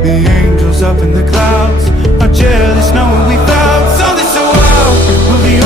The angels up in the clouds are jealous knowing we found something so wild. We'll be